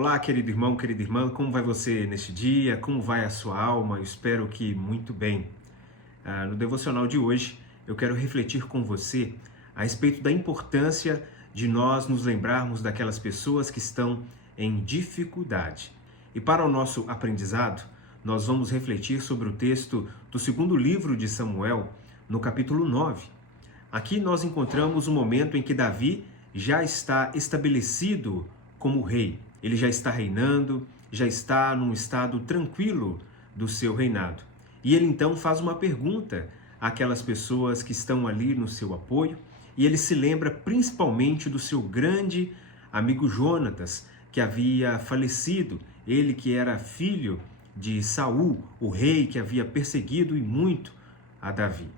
Olá, querido irmão, querida irmã, como vai você neste dia? Como vai a sua alma? Eu espero que muito bem. No devocional de hoje, eu quero refletir com você a respeito da importância de nós nos lembrarmos daquelas pessoas que estão em dificuldade. E para o nosso aprendizado, nós vamos refletir sobre o texto do segundo livro de Samuel, no capítulo 9. Aqui nós encontramos o momento em que Davi já está estabelecido como rei. Ele já está reinando, já está num estado tranquilo do seu reinado. E ele então faz uma pergunta àquelas pessoas que estão ali no seu apoio, e ele se lembra principalmente do seu grande amigo Jonatas, que havia falecido, ele que era filho de Saul, o rei que havia perseguido e muito a Davi.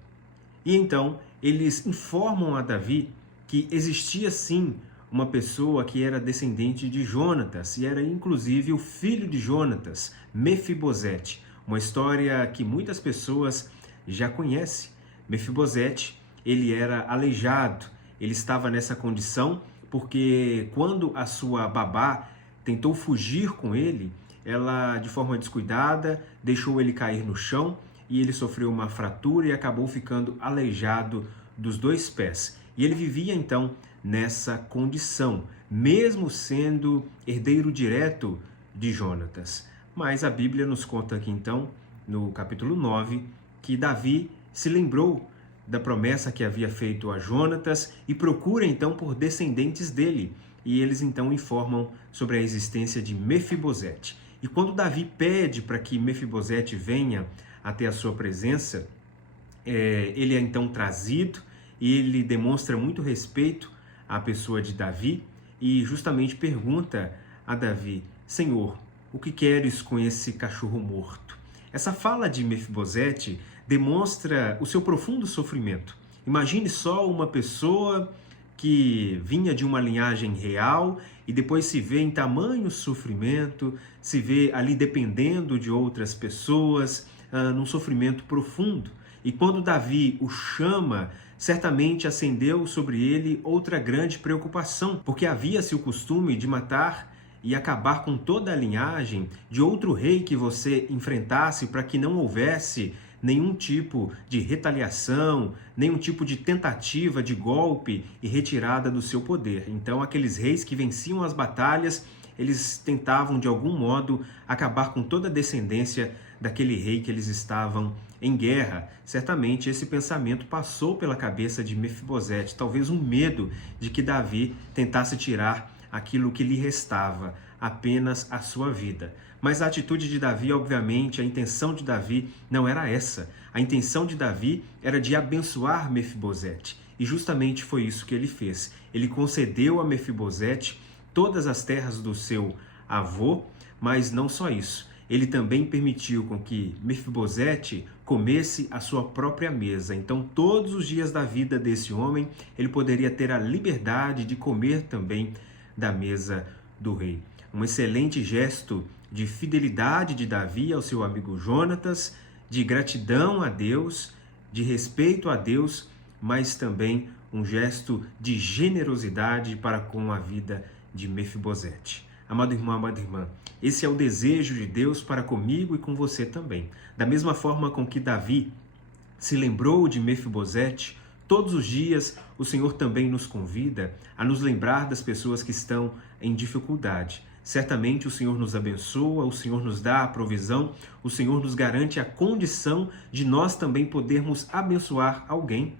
E então eles informam a Davi que existia sim uma pessoa que era descendente de Jonatas, e era inclusive o filho de Jonatas, Mefibosete, uma história que muitas pessoas já conhecem. Mefibosete, ele era aleijado, ele estava nessa condição porque quando a sua babá tentou fugir com ele, ela de forma descuidada deixou ele cair no chão e ele sofreu uma fratura e acabou ficando aleijado dos dois pés. E ele vivia então nessa condição, mesmo sendo herdeiro direto de Jonatas. Mas a Bíblia nos conta aqui então, no capítulo 9, que Davi se lembrou da promessa que havia feito a Jonatas e procura então por descendentes dele. E eles então informam sobre a existência de Mefibosete. E quando Davi pede para que Mefibosete venha até a sua presença, ele é então trazido e ele demonstra muito respeito à pessoa de Davi e justamente pergunta a Davi: Senhor, o que queres com esse cachorro morto? Essa fala de Mefibosete demonstra o seu profundo sofrimento. Imagine só uma pessoa que vinha de uma linhagem real e depois se vê em tamanho sofrimento, se vê ali dependendo de outras pessoas, num sofrimento profundo. E quando Davi o chama, certamente acendeu sobre ele outra grande preocupação, porque havia-se o costume de matar e acabar com toda a linhagem de outro rei que você enfrentasse, para que não houvesse nenhum tipo de retaliação, nenhum tipo de tentativa de golpe e retirada do seu poder. Então, aqueles reis que venciam as batalhas, eles tentavam de algum modo acabar com toda a descendência daquele rei que eles estavam em guerra. Certamente esse pensamento passou pela cabeça de Mefibosete, talvez um medo de que Davi tentasse tirar aquilo que lhe restava, apenas a sua vida. Mas a atitude de Davi, obviamente, a intenção de Davi não era essa. A intenção de Davi era de abençoar Mefibosete. E justamente foi isso que ele fez. Ele concedeu a Mefibosete todas as terras do seu avô, mas não só isso. Ele também permitiu com que Mefibosete comesse a sua própria mesa. Então, todos os dias da vida desse homem, ele poderia ter a liberdade de comer também da mesa do rei. Um excelente gesto de fidelidade de Davi ao seu amigo Jonatas, de gratidão a Deus, de respeito a Deus, mas também um gesto de generosidade para com a vida de Mefibosete. Amado irmão, amada irmã, esse é o desejo de Deus para comigo e com você também. Da mesma forma com que Davi se lembrou de Mefibosete, todos os dias o Senhor também nos convida a nos lembrar das pessoas que estão em dificuldade. Certamente o Senhor nos abençoa, o Senhor nos dá a provisão, o Senhor nos garante a condição de nós também podermos abençoar alguém.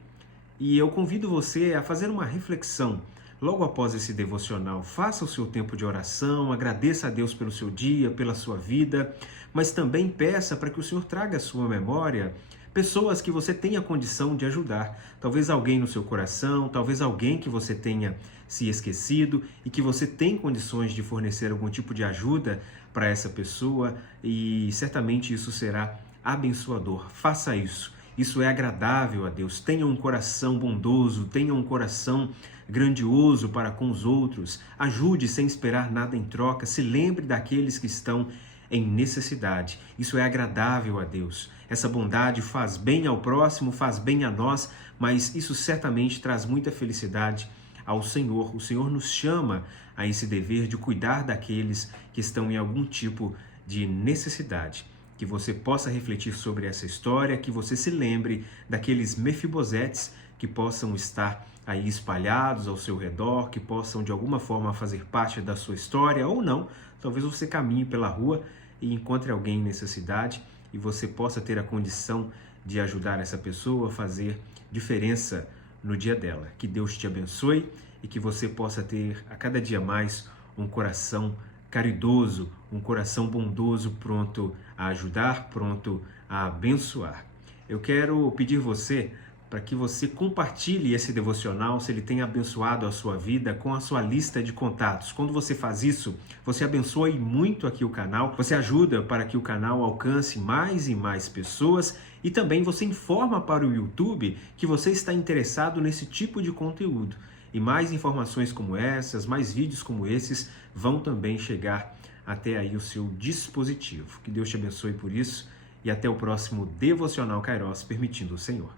E eu convido você a fazer uma reflexão logo após esse devocional. Faça o seu tempo de oração, agradeça a Deus pelo seu dia, pela sua vida, mas também peça para que o Senhor traga à sua memória pessoas que você tenha condição de ajudar. Talvez alguém no seu coração, talvez alguém que você tenha se esquecido e que você tem condições de fornecer algum tipo de ajuda para essa pessoa, e certamente isso será abençoador. Faça isso. Isso é agradável a Deus. Tenha um coração bondoso, tenha um coração grandioso para com os outros. Ajude sem esperar nada em troca. Se lembre daqueles que estão em necessidade. Isso é agradável a Deus. Essa bondade faz bem ao próximo, faz bem a nós, mas isso certamente traz muita felicidade ao Senhor. O Senhor nos chama a esse dever de cuidar daqueles que estão em algum tipo de necessidade. Que você possa refletir sobre essa história, que você se lembre daqueles Mefibosetes que possam estar aí espalhados ao seu redor, que possam de alguma forma fazer parte da sua história ou não. Talvez você caminhe pela rua e encontre alguém em necessidade e você possa ter a condição de ajudar essa pessoa a fazer diferença no dia dela. Que Deus te abençoe e que você possa ter a cada dia mais um coração caridoso, um coração bondoso, pronto a ajudar, pronto a abençoar. Eu quero pedir você para que você compartilhe esse devocional, se ele tem abençoado a sua vida, com a sua lista de contatos. Quando você faz isso, você abençoa muito aqui o canal, você ajuda para que o canal alcance mais e mais pessoas e também você informa para o YouTube que você está interessado nesse tipo de conteúdo. E mais informações como essas, mais vídeos como esses vão também chegar até aí o seu dispositivo. Que Deus te abençoe por isso e até o próximo Devocional Kairos, permitindo o Senhor.